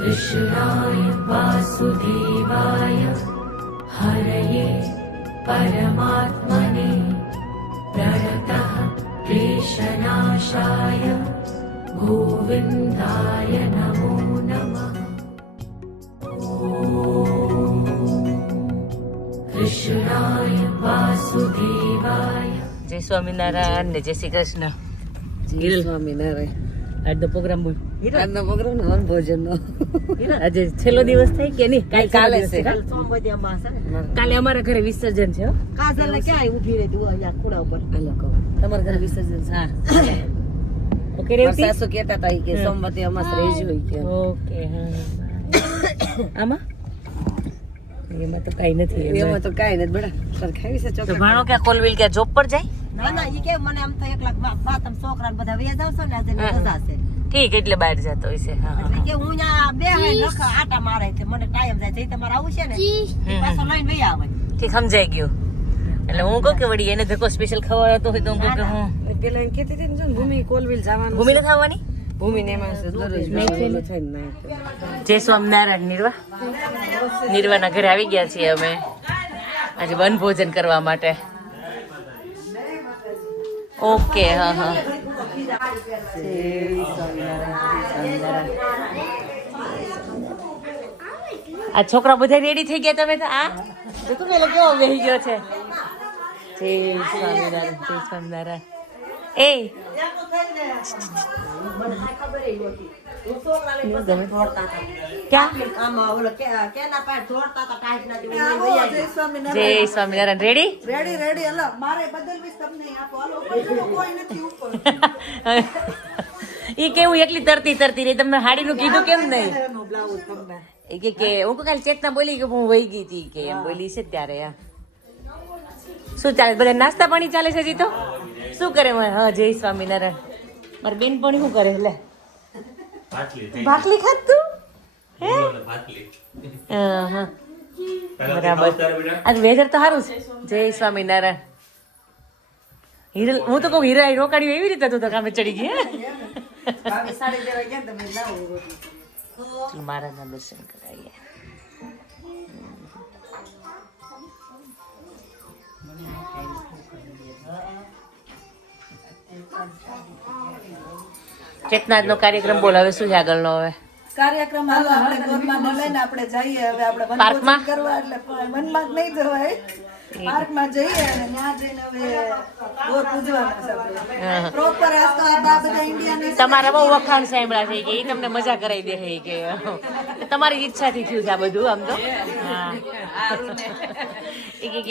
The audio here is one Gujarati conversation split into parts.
कृष्णाय वासुदेवाय हरये परमात्मने प्रणतः क्लेशनाशाय गोविन्दाय नमो नमः। कृष्णाय वासुदेवाय। जय स्वामीनारायण ने जय श्री कृष्ण। જય સ્વામિનારાયણ. આજનો પ્રોગ્રામ બોલ. આજનો પ્રોગ્રામ વન ભોજન નો. આજે છેલ્લો દિવસ થઈ કે નહીં? કાલે છે. કાલે અમારા ઘરે વિસર્જન છે. કાજલ ને ક્યાં ઊભી રહી તું અહીંયા ખૂણા ઉપર? આ લોકો તમારા ઘરે વિસર્જન છે? હા. ઓકે રેવતી. સાસુ કહેતા હતા કે સોમવારે અમાસ રહી જોઈ કે. ઓકે હા. આમાં એમાં તો કઈ નથી. એમાં તો કાઈ નથી બડા. સર ખાવી છે તો ચોકલેટ. ભાણો કે કોલવિલ કે જોબ પર જાય? ના ના ઈ કે મને આમ તો 1 લાખ બાત આમ છોકરા બધા વેજ આવશે ને આજે રજા છે. ઠીક એટલે બહાર જતો હોય છે. હા એટલે કે હું અહીંયા બે રખ આટા મારે કે મને ટાઈમ જાય છે તમારે આવું છે ને પાછો લઈને વઈ આવે. ઠીક સમજાઈ ગયું. એટલે હું કહું કે વળી એને ધક્કો સ્પેશિયલ ખવડાવતો હોય તો હું કહું કે હું પેલા એમ કહેતી હતી ને જો ભૂમિ કોલવિલ જવાનું. ભૂમિ ને ખાવાની. ભૂમિ ને એમાં દરરોજ જય સ્વામિનારાયણ. નિર્વાના ઘરે આવી ગયા છીએ અમે આજે વન ભોજન કરવા માટે. ઓકે હા હા. આ છોકરા બધા રેડી થઈ ગયા? તમે તો આ તો પેલો કેવો બેહી ગયો છે. જય સ્વામિનારાયણ. જય સ્વામિનારાયણ. એ જય સ્વામિનારાયણ. રેડી રેડી હલો મારે બદલવીશ તમને આપો હાલો કોઈ નથી ઉપર ઈ કેવું એકલી તરતી રહી. તમને હાડીનું કીધું કેમ નહીં? બ્લાઉઝ તમને એ કે હું કાલે ચેતના બોલી કે હું વહી ગઈ હતી કે એમ બોલી છે ત્યારે. શું ચાલે બધા? નાસ્તા પાણી ચાલે છે હજી તો? શું કરે? હા જય સ્વામિનારાયણ. મારી બેન પણ શું કરે? લે ભાખલી ખાતું? હા બરાબર. આજ વેધર તો સારું છે. જય સ્વામિનારાયણ. હિરલ હું તો કહું હીરા રોકાડી એવી રીતે તું તો કામે ચડી ગઈ. મારા દર્શન કરાવીએ. ચેતનાજ નો કાર્યક્રમ બોલાવે શું છે આગળનો? હવે કાર્યક્રમ હાલો આપણે ગોરમાં લઈને આપણે જઈએ. હવે આપણે વનભોજન કરવા એટલે વનમાં જ નહીં જવાય, પાર્કમાં જઈએ અને ત્યાં જઈને હવે ગોર પૂજવાના છે આપણે પ્રોપર. આ તો આ બધા ઇન્ડિયાના તમારા બહુ વખાણ સાંભળ્યા છે કે એ તમને મજા કરાવી દે છે કે તમારી ઈચ્છાથી થયું છે આ બધું. આમ તો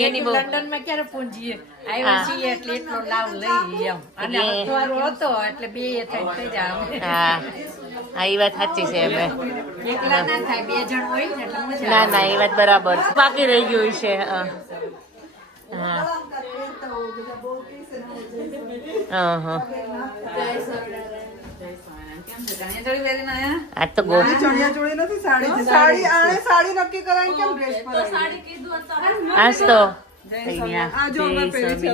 એની બહુ લંડનમાં ક્યારે પહોંચીએ આવ્યા છીએ એટલે એટલો લાવ લઈ એમ અને અથવારો હતો એટલે બે થઈ જાય. હા હા એ વાત સાચી છે. અમે એકલા ના થાય, 2 જણ હોય ને એટલે મજા. ના ના એ વાત બરાબર છે. બાકી રહી ગયું છે. હા હા આ તો ગો ચણિયા ચોળી નથી સાડી છે. સાડી આણે સાડી નક્કી કરાય કેમ ડ્રેસ પર આજ તો આ જો અમે પહેરી છે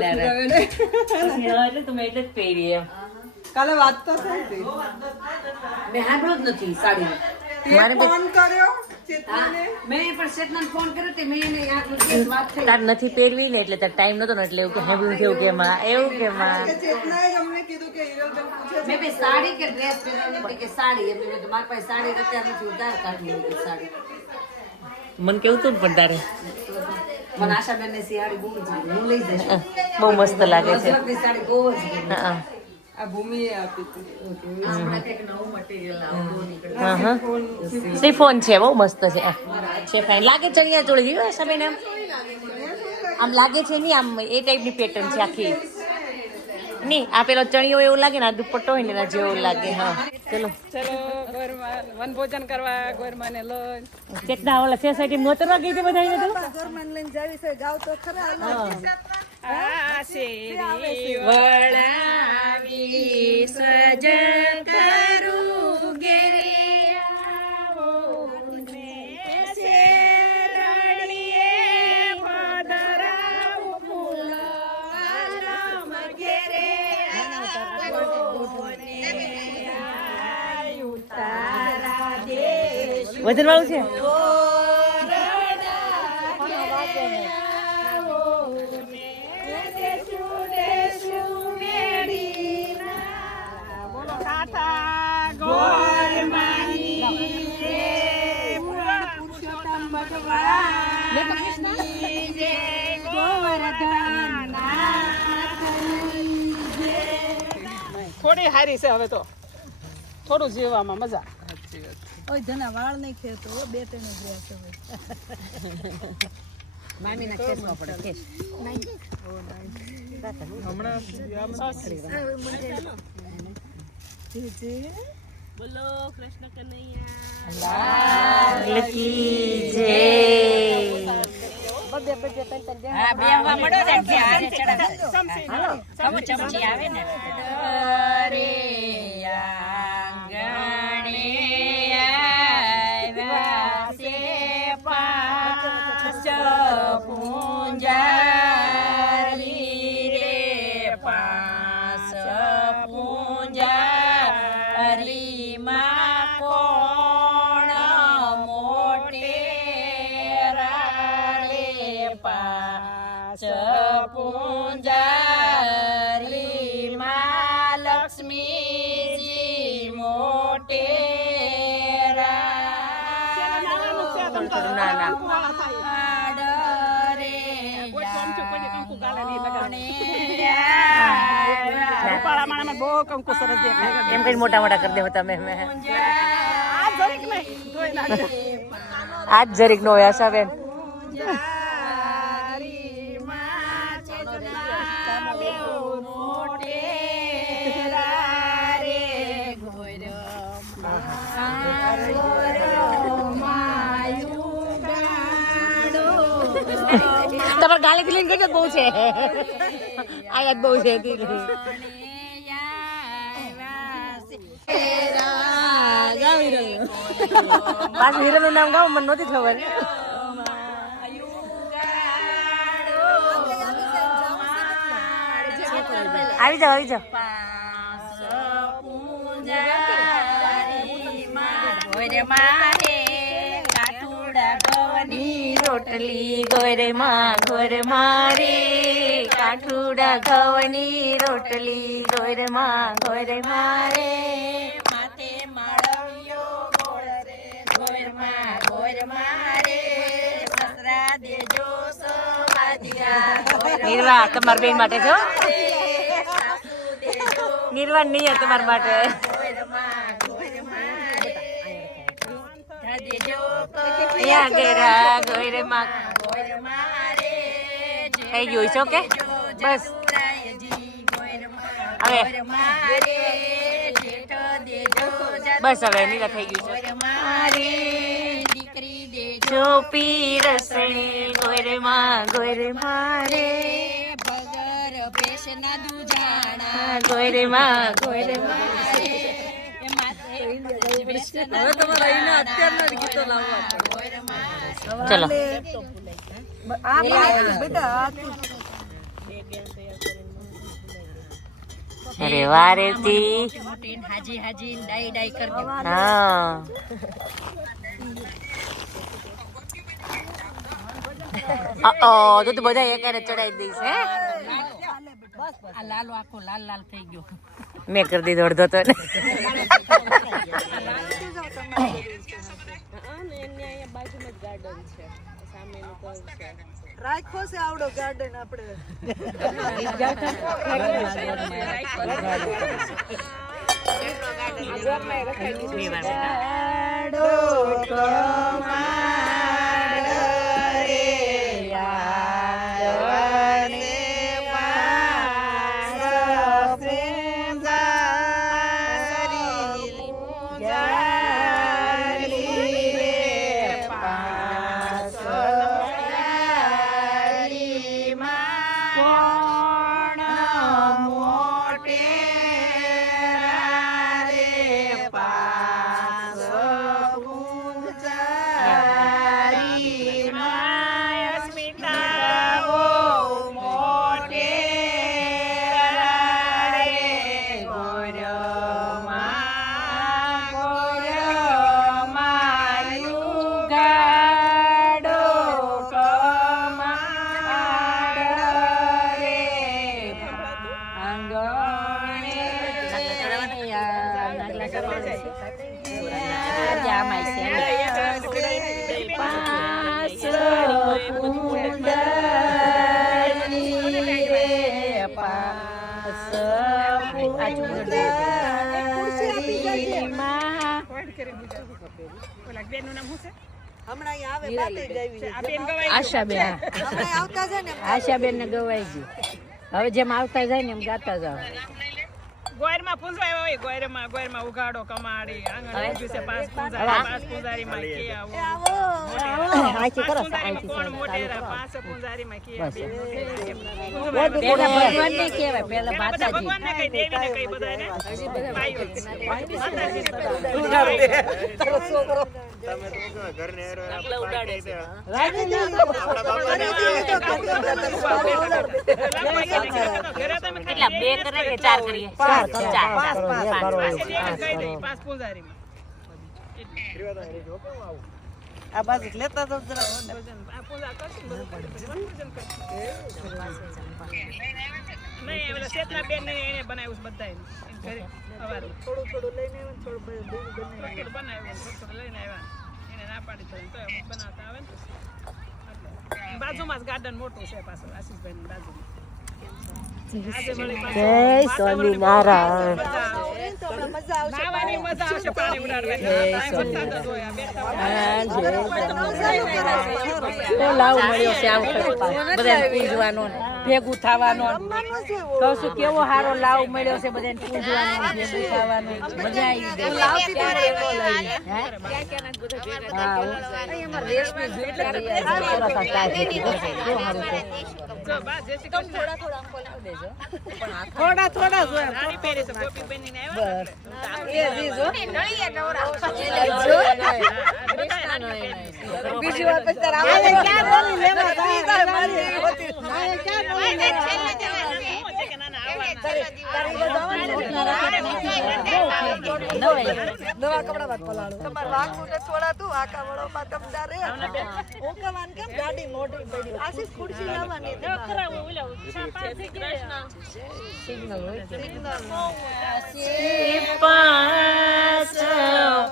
એટલે તમે એટલે જ પહેરી એમ. કાલે વાત તો થઈ હતી. મેં સાંભળ્યું જ નથી સાડી. તે ફોન કર્યો ચેતનાને. મેં પણ શેતનાને ફોન કર્યો તે મેં એને આટલું દિવસ વાત થઈ. તાર નથી પહેરવી ને એટલે તાર ટાઈમ નતો ને એટલે એવું કે હેવું કેવું કે માં એવું કે માં કે ચેતનાએ જ અમને કીધું કે હિરલબેન પૂછે છે મેં બી સાડી કે ડ્રેસ પહેરવાની હતી કે સાડી એમ મેં તો મારી પાસે સાડી અત્યારે નથી ઉધાર કાઢી હતી સાડી. મને કેવું તું પણ તારે મને આશાબેન ની સાડી બહુ જ હું લઈ જઈશ. બહુ મસ્ત લાગે છે. સુરતની સાડી બહુ જ ગમી. હા આ ભૂમિએ આપી હતી. શ્રીફોન છે બહુ મસ્ત છે. છે ફાઈન લાગે. ચણિયા ચોળી જેવી સમય ને આમ લાગે છે નહીં આમ એ ટાઈપની પેટર્ન છે આખી. નહીં આ પેલો ચણિયો એવું લાગે ને આ દુપટ્ટો હોય ને એના જેવો લાગે. હા ચલો ચલો ગોરમાં વનભોજન કરવા ગોરમાં ને લઈ ચેતના ઓલા સોસાયટી મોતરવા ગઈ હતી બધા ગોરમાં લઈને જાવી છે. ગાવ તો ખરા વળાવી સજન કરું ઘેરે આવો ને શેરણીએ પધરાવું ફૂલ આલમ ઘેરે આવો ને આયુ તારા દેશ વજન વાળું છે થોડી હારી છે હવે તો થોડું જીવવામાં મજા ઓય જના વાળ નહીં ખેતો બે ત્રણ જ રહ્યા છે મામીના ખેસમાં પડે ખેસ બોલો કૃષ્ણ કનૈયા લાલ કી જય હા બે હવા મળો ને કે આરે ચડાવ ચમચી આવે ને રે આંગણે આવ્યા છે પાંચ પૂંજારી રે પાંચ પૂંજારી માં કોણ મોટેરા રે પાંચ પૂંજારી માં લક્ષ્મીજી મોટેરા ના રૂપાળા માણસમાં બહુ કંકુ સરસ દેખાય એમ કઈ મોટા મોટા કરી દેવો તમે આજ જરીક નો હોય આશાબેન તમારે ગાલેથી લઈને ગઈ બહુ છે આયાત બહુ છે પાછું હીરાનું નામ ગાવ મને નહોતી ખબર આવી જાઓ મારે કાઠુડા ગવની રોટલી ગોરે મારે કાઠુડા ઘઉંની રોટલી ગોરે મારે માથે માળવ્યો ગોળ રે ગોર મારે સસરા દેજો સવાદિયા નિર્વા તમારા બેન માટે છો સાસુ દેજો નિર્વા નહીં તમારા માટે દેજો યા ગેરા ગોરે માં ગોર મારે થઈ ગયું છો કે બસ હવે મારે જેઠ દેજો બસ હવે નીરા થઈ ગયું છે મારે દીકરી દેજો ચોપી રસણી ગોરે મારે ભગર પેશના દુજાણા ગોરે મારે હવે તમારા એના અત્યારના ગીતો લાવવા ચલો અરે વારે તી હાજી હાજી ડાઈ ડાઈ કરી દો હા તો બધા એકારે ચડાવી દઈશ હે આ લાલો આખો લાલ લાલ થઈ ગયો મેં કરી દીધો અડધો તો રાખો છે આવડો ગાર્ડન આપણે આમાંય છે આશાબેન ને ગવાઈ ગયું. હવે જેમ આવતા જાય ને એમ ગાતા જાવ. ગોયરમાં પૂંજાય હોય ગોયરમાં ઉગાડો કમાડી આંગણ ઉગ્યું છે પાંચ પૂંજારી માં કે આવો કોણ મોટેરા પાંચ પૂંજારી માં કે પેલા ભગવાન ને કહેવાય, પેલા માતાજી. ભગવાન ને કઈ દેવી ને કઈ બધાને કેટલા બે કરે કે ચાર કરીએ? પાંચ પૂંજારી આ બાજુ લેતા તો જરા નહીં ઓલા શેતના બેન ને એને બનાવ્યું બધા થોડું લઈને આવ્યા થોડું બનાવ્યું થોડું લઈને આવ્યા એને ના પાડી તો બનાવતા આવે ને બાજુમાં જ ગાર્ડન મોટું છે પાછળ આશીષભાઈ ની બાજુમાં. જય સ્વામિનારાયણ. નાવાની મજા આવશે પાણી ઉડાડવાની. લાવ મળ્યો છે આ વખતે બધાને પૂજવાનો ને ભેગું થવાનો. કહું છું કેવો સારો લાવ મળ્યો છે બધાને પૂજવાનો ભેગું થવાનો. મજા થોડા સાડી પહેરી તો ગોપીબેન ની બીજી વાર પછી તારા આવે ક્યાં બોલી લેવા નવા કપડા વાત પલાળો તમાર વાગું ને છોડાતું આકા વળો માં તમદાર રે ઓકવાન કેમ ગાડી મોટી પડી આશીષ ખુરશી લાવવાની પાંચ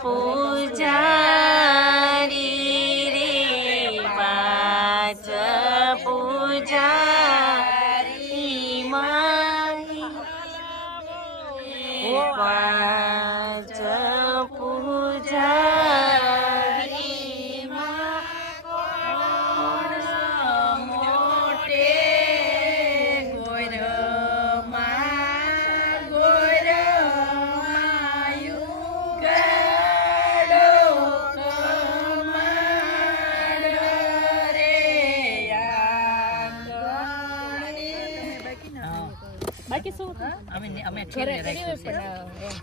પૂજારી રે પાંચ પૂજારી માહી પાંચ પૂજારી મોટે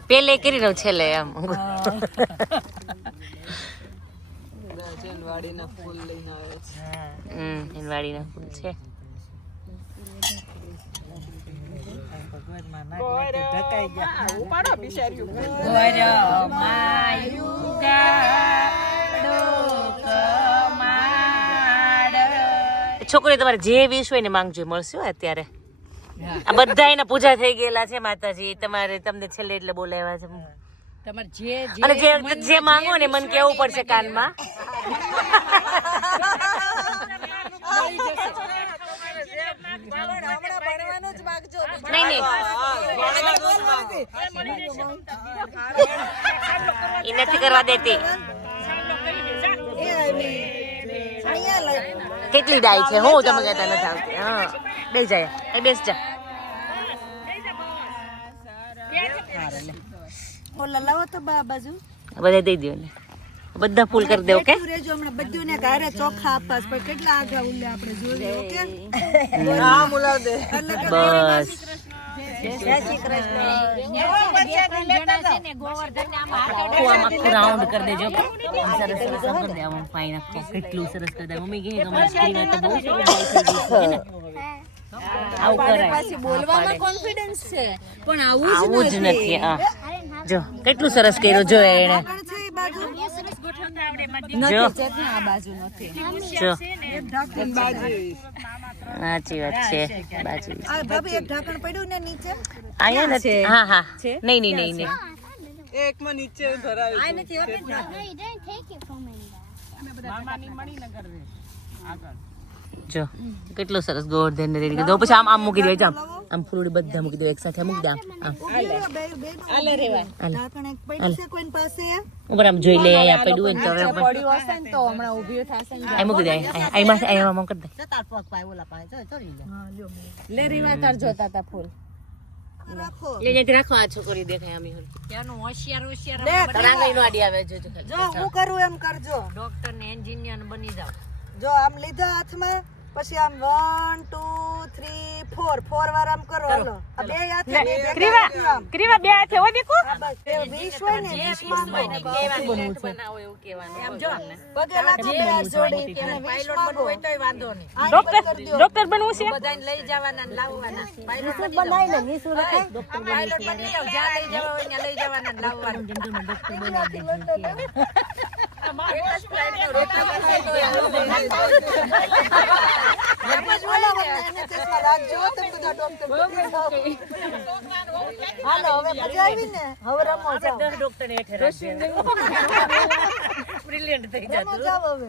પેલે કરી રહ્યો છેલ્લે એમ વાડીના ફૂલ લઈને આવે છે. વાડીના ફૂલ છે. છોકરી તમારે જે વિશ હોય ને માંગજો મળશે અત્યારે. આ બધા એના પૂજા થઈ ગયેલા છે માતાજી તમારે તમને છેલ્લે એટલે બોલાવ્યા છે. અને જે માંગો ને મને કેવું પડશે કાનમાં. નહીં એ નથી કરવા દેતી. કેટલી ડાય છે હું તમે કહેતા નથી આવતી. હા બેસ જાય બેસ જા. લાવો તો બાજુ બધા દઈ દો ને બધા ફૂલ કરી દેવો કે રેજો હમણાં બધું ને ઘરે ચોખા આપવા પણ કેટલા આગા ઉલ્લે આપણે જોઈએ ઓકે બસ રાઉન્ડ કરી દેજો. સરસ સરસ કરી દે આમ ફાઈન આખો કેટલું સરસ કરી દે. મમ્મી કહે તમારી સ્કીન તો બહુ સરસ આવું કરાય. બોલવામાં કોન્ફિડન્સ છે પણ આવું જ નથી. હા જો કેટલું સરસ કર્યું જો એને જો જો સાચી વાત છે. બાજુ ભાભી એક ઢાંકણ પડ્યું ને નીચે આયા નથી. હા હા નહીં નહીં નહીં નહીં એકમાં નીચે ધરાવ્યું આ નથી હોતી ને. No, you don't take it from in there. મામાની મણીનગર છે આગળ. જો કેટલો સરસ ગોવર્ધન રેડી દો. પછી આમ આમ મૂકી દે. જામ આમ ફૂલડી બધા મૂકી દે એક સાથે મૂકી દે. આમ આલે રેવાય. ઢાંકણ એક પડ્યું છે કોઈની પાસે? ઉપર આમ જોઈ લે. અહીંયા પડ્યું હોય ને તો હવે પડ્યું હશે ને તો હમણાં ઊભી થશે ને. અહીં મૂકી દે. અહીંયા મૂકી દે. લે રીવા તાર જોતા તા ફૂલ. રાખો. લે જઈથી રાખો. આ છોકરી દેખાય આમ ત્યાંનું હોશિયાર હોશિયાર રાંગઈ નો આડી આવે. જોજો ખાલી. જો હું કરું એમ કરજો. ડોક્ટર ને એન્જિનિયર બની જાવ. જો આમ લીધા હાથમાં, પછી આમ 1 2 3 4 વાર આમ કરો. હાલો આ બે હાથે બે આમ. ક્રીવા બે હાથે હો દેખો. આ બસ બે 20 હોય ને 20 માં બનાવો એવું કહેવાનું. એમ જો પગે લાગો બે હાથ જોડી અને 20 પાયલોટ માં બનવું હોય તોય વાંધો નહીં. ડોક્ટર બનવું છે. બધાને લઈ જવાના ને લાવવાના. પાયલોટ બનાવી લે. પાયલોટ બની જાવ. જ્યાં લઈ જવા હોય ત્યાં લઈ જવાના ને લાવવાના. હાલો હવે મજા આવી ને? હવે રમો જાઓ. ડોક્ટર હેઠે રાખજે. બ્રિલિયન્ટ થઈ જાય. રમો જાઓ હવે.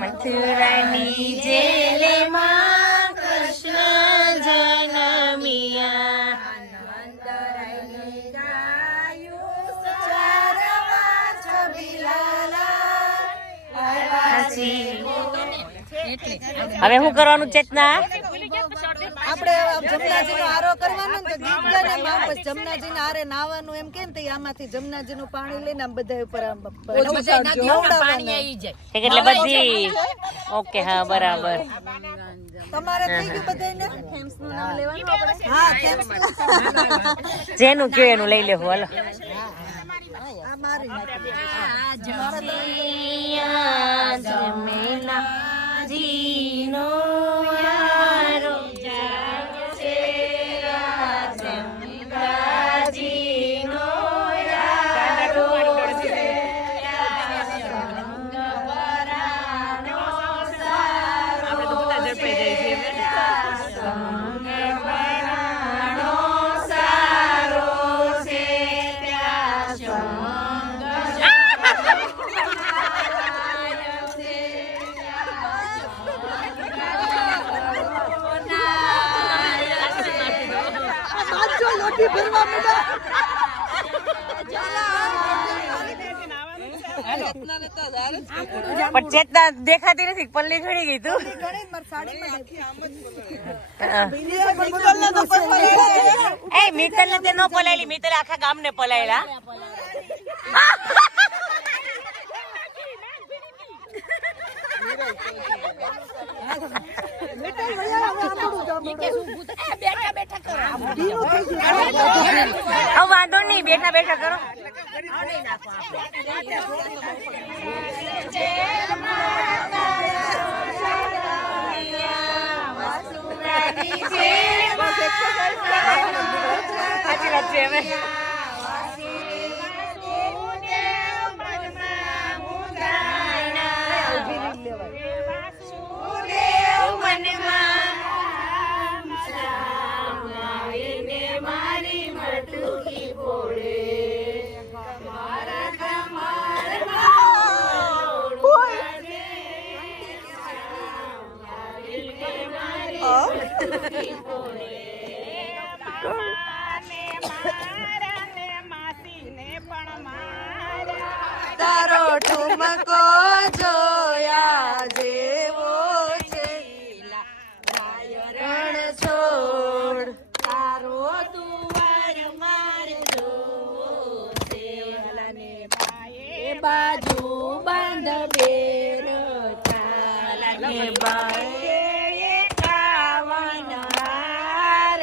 મથુરાની જેલમાં કૃષ્ણ જન્મ્યા. હવે શું કરવાનું ચેતના? આપણે જમનાજીનો આરો કરવાનો ને તો ગીત ગાને આમ પછી જમનાજીને આરે નાવાનું એમ કે ને તો આમાંથી જમનાજીનું પાણી લઈને આમ બધા ઉપર આમ પાણી આવી જાય. એટલે બધી ઓકે. હા બરાબર. તમારે થઈ ગયું બધાને? થેમ્સનું નામ લેવાનું આપણે? હા થેમ્સનું. જેનું કયો એનું લઈ લેવું. હાલો. આ મારી જીનો યારો જાય છે રાજમદાજીનો યારો છે સંગવરાનો સારો છે સંગવરાનો સારો છે પણ ચેતના દેખાતી નથી. પલ્લી ઘડી ગઈ તું. એ મિત્તલ ને તે નો પલાયેલી. મિત્તલ આખા ગામ ને પલાયેલા. વાંધો નહીં. બેઠા બેઠા કરો. સાચી વાત છે. હવે તારો ઠુમકો જોયા જેવો છે રણ છોડ તારો દુવાર માર જોવો છે એ બાજુ બંધ બેર ચાલને બાએ કાવન હાર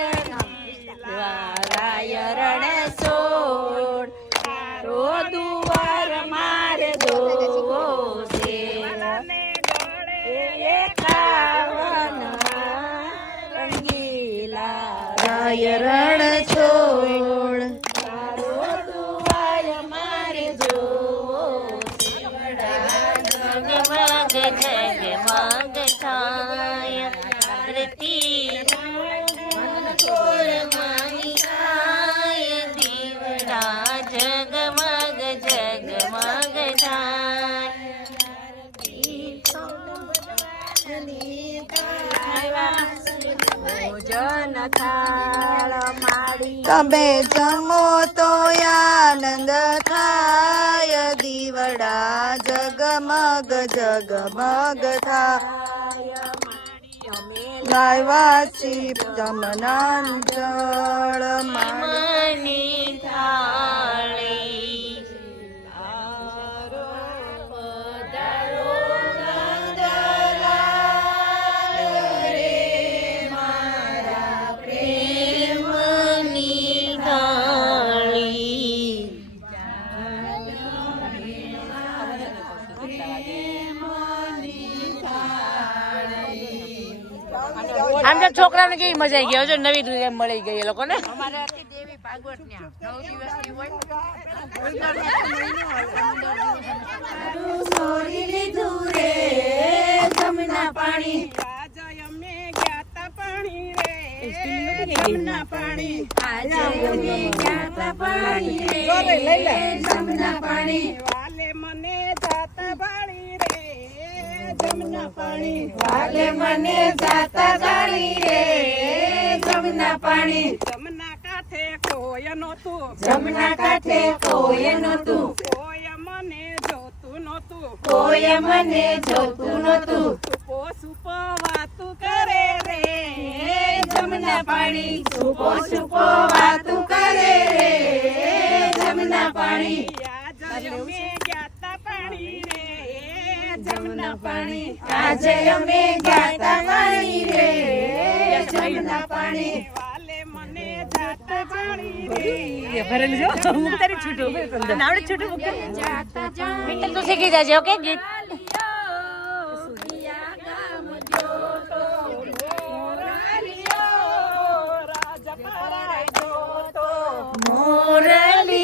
વારાય રણ છોડ તારો દુવાર માર જોવો છે એ કાવન રંગીલા રાય રણ છોડ તારો દુવાર માર જોવો છે જગમગ આરતી ઘનઘોર માની થાય દીવડા જગમગ જગમગ થાય ભોજન થાળ માડી તમે જમો તો આનંદ થાય દીવડા જગમગ જગમગ થાય લાવ્યા જમના જળ મની થાળી પ્રેમની થાળી આમ તો છોકરાને કેવી મજા આવી ગઈ હવે જો નવી રીતે મળી ગઈ એ લોકોને અમારે હતી દેવી ભાગવત ન્યા 9 દિવસની હોય જમના પાણી આજે અમે ગયા તા પાણી રે જમના પાણી આજે અમે ગયા પાણી રે જમના પાણી વાલે મને જાતા પાણી રે જમના પાણી વાલે મને જાતા જાળી રે જમના પાણી જમના કાંઠે કોઈ નહોતું જમના કાંઠે કોઈ નહોતું કોઈ મને જોતું નહોતું કોઈ મને જોતું નહોતું સુપો સુપો વાતું કરે રે જમના પાણી સુપો સુપો વાતું કરે રે જમના પાણી આજે અમે ગયા તા પાણી રે જમના પાણી આજે અમે ગાતા પાણી રે જમના પાણી વાલે મને જાતા પાણી રે ભરેલું જો હું તારી છૂટું નાવડે છૂટું મિત્તલ તું શીખી જાજે ઓકે ગીત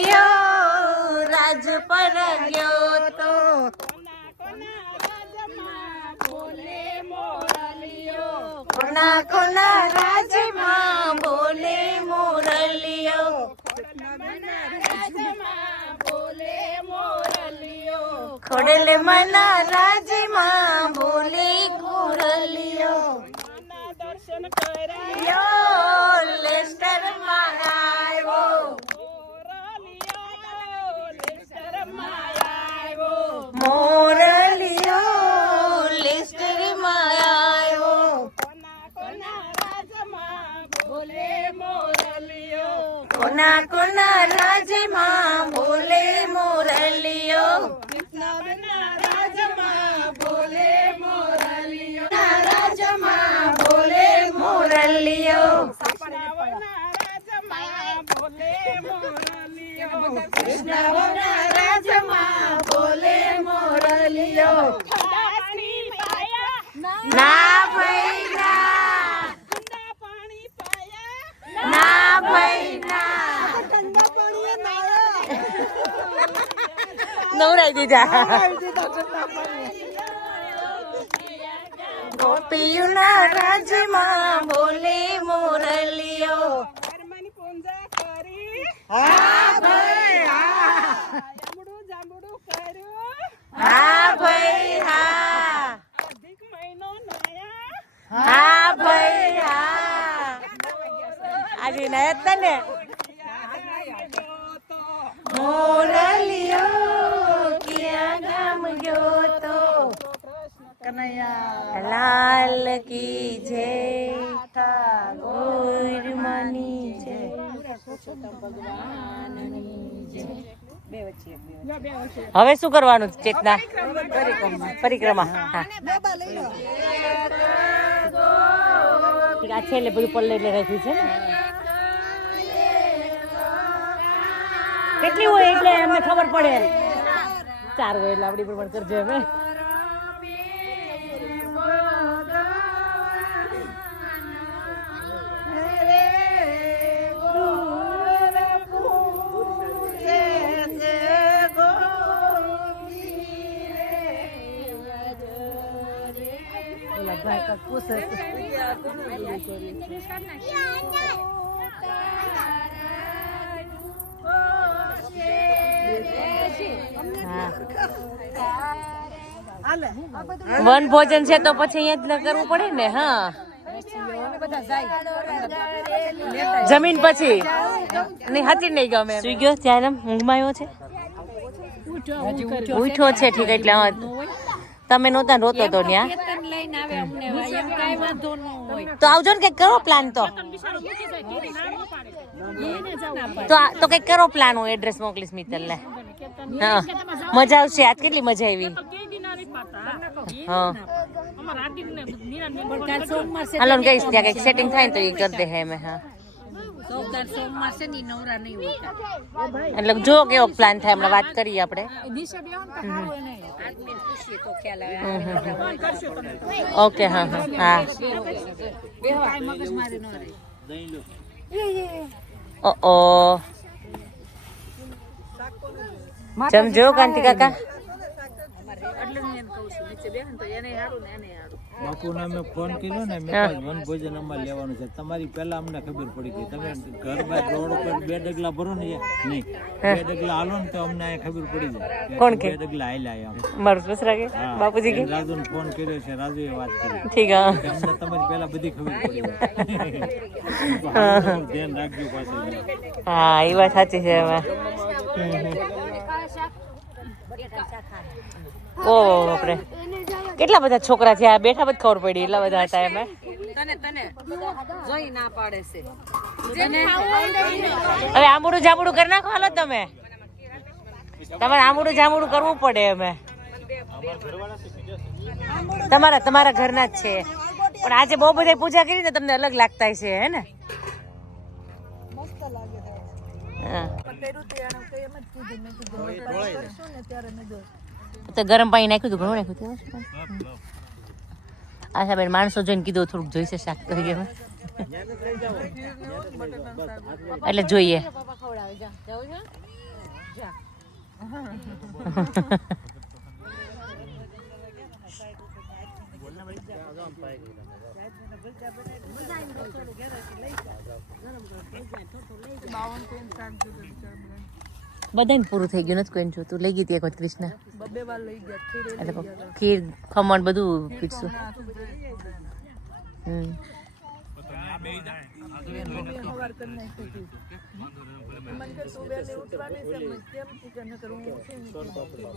મોરલિયો રાજ પર ગયો તો કોના કોના રાજમાં બોલે મોરલિયો ખોડલ મના રાજમાં બોલે મોરલિયો દર્શન કર્યા યો લેસ્ટર માં આવ્યો મોરલિયો લેસ્ટર માં આવ્યો કોના કોના રાજમાં બોલે મોરલિયો રાજમાં બોલે મોરલિયો કૃષ્ણવના રાજમાં બોલે મોરલિયો ના ભાઈ ના ભાઈ ના નવરાઈ દીધા ગોપીઓના રાજમાં બોલે મોરલિયો પૂજા કરી હા ભાઈ જાંબુડું કર્યું હા ભાઈ હા અધિક મહિનો નયા હા ભાઈ હા આજે નયા હતા ને મોરલિયો ક્યાં ગામ ગયો તો લાલ કી જય ઠાકોર માની જય હવે શું કરવાનું ચેતના પરિક્રમા હા આ છેલ્લે બધું પલ્લે એટલે રાખ્યું છે ને કેટલી હોય એટલે અમને ખબર પડે 4 હોય એટલે આપડી પ્રમાણ કરજે હવે ભાઈ કાંઈક પૂછે છે. વન ભોજન છે તો પછી અહીંયા જ કરવું પડે ને. હા, જમીન પછી નહીં હાથી નહીં ગમે. સુઈ ગયો ત્યારે ઊંઘમાં આવ્યો છે, ઉઠ્યો છે. ઠીક, એટલે હા, તમે નહોતા, રોતો તો ત્યાં. લઈને આવે અમને એમ કાંઈ વાંધો ન હોય. તો આવજો ને, કઈક કરો પ્લાન. તો કઈક કરો પ્લાન. હું એડ્રેસ મોકલીશ મિત્તલ ને. હા, મજા આવશે. આજ કેટલી મજા આવી. હા, કાલ સોમવાર છે, હાલો ને કહીશ ત્યાં કઈક સેટિંગ થાય ને તો એ કરી દે હે મેં. હા, સોમવાર છે ને ઈ નવરા નહીં હોય. એટલે જો કેવો પ્લાન થાય હમણાં વાત કરીએ આપણે. પૂછીએ તો ખ્યાલ આવે. ઓકે. હા હા હા. કાંઈ મગજમારી ન રહે. ઓ જમજો કાંતિ કાકા. બાપુને અમે ફોન કર્યો ને, મેં વન ભોજન અમારે લેવાનું છે. તમારી પહેલા અમને ખબર પડી ગઈ. તમે ઘર બાર રોડ ઉપર 2 ડગલા ભરો ને, નહીં 2 ડગલા હાલો ને તો અમને આ ખબર પડી જાય. કોણ કે 2 ડગલા હાલ્યા એમ. મારું સસરા કે બાપુજી કે રાજુને ફોન કર્યો છે, રાજુએ વાત કરી. ઠીક. હા, અમને તમારી પહેલા બધી ખબર પડી જાય. ધ્યાન રાખજો પાછળ. હા, એ વાત સાચી છે. હવે ઓ બાપરે, કેટલા બધા છોકરા છે. આ બેઠા બધ ખબર પડી, એટલા બધા હતા એમ. તને જોઈ ના પાડે છે. હવે આમુડું જામુડું કરી નાખો. હાલો તમે, તમારે આમુડું જામુડું કરવું પડે. અમે તમારા ઘરના જ છે, પણ આજે બહુ બધા પૂજા કરી ને, તમને અલગ લાગતા છે હે ને. હા, તો ગરમ પાણી નાખ્યું હતું, ઘણું નાખ્યું હતું. આશા બેન માણસો જોઈને કીધું થોડુંક જોઈશે શાક કરી એટલે જોઈએ. બધાને પૂરું થઈ ગયું નથી, કોઈને જોતું. લઈ ગઈ હતી એક વખત કૃષ્ણ, એટલે ખીર ખમણ બધું પીરસું.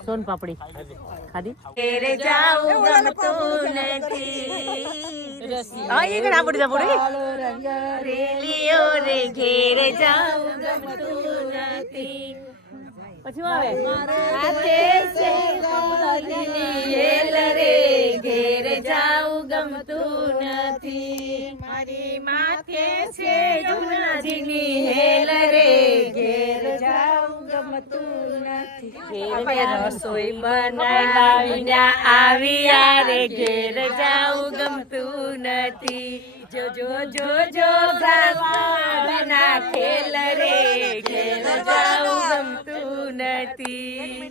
સોન પાપડી ખાધી. ઘેરે જાઉં ગમતું નથી. હા, એ ઘણા પડી જા રેલીઓ રે, ઘેરે જાઉં ગમતું નથી. પછી આવે હાથે છે હેલ રે, ઘેર જાઉં ગમતું નથી. મારી માથે છે જુનાજીની હેલ રે, ઘેર જાઉં ગમતું નથી. રસોઈ બનાવીને આવ્યા રે, ઘેર જાઉં ગમતું નથી. જો જો જો જો ઘરના ખેલ રે, ઘેર જાઉં ગમતું નથી.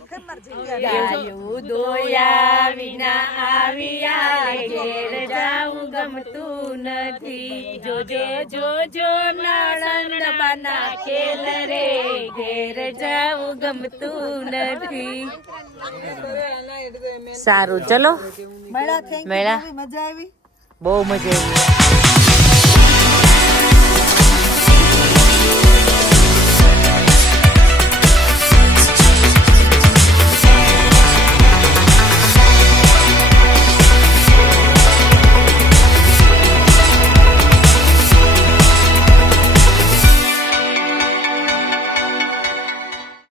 ગાયું દોયા વિના આવ્યા રે, ઘેર જાઉં ગમતું નથી. જો જો જો જો નણંદ બના ખેલ રે, ઘેર જાઉં ગમતું નથી. સારું, ચલો મળ્યા. મળ્યા. મજા આવી. બહુ મજા આવી.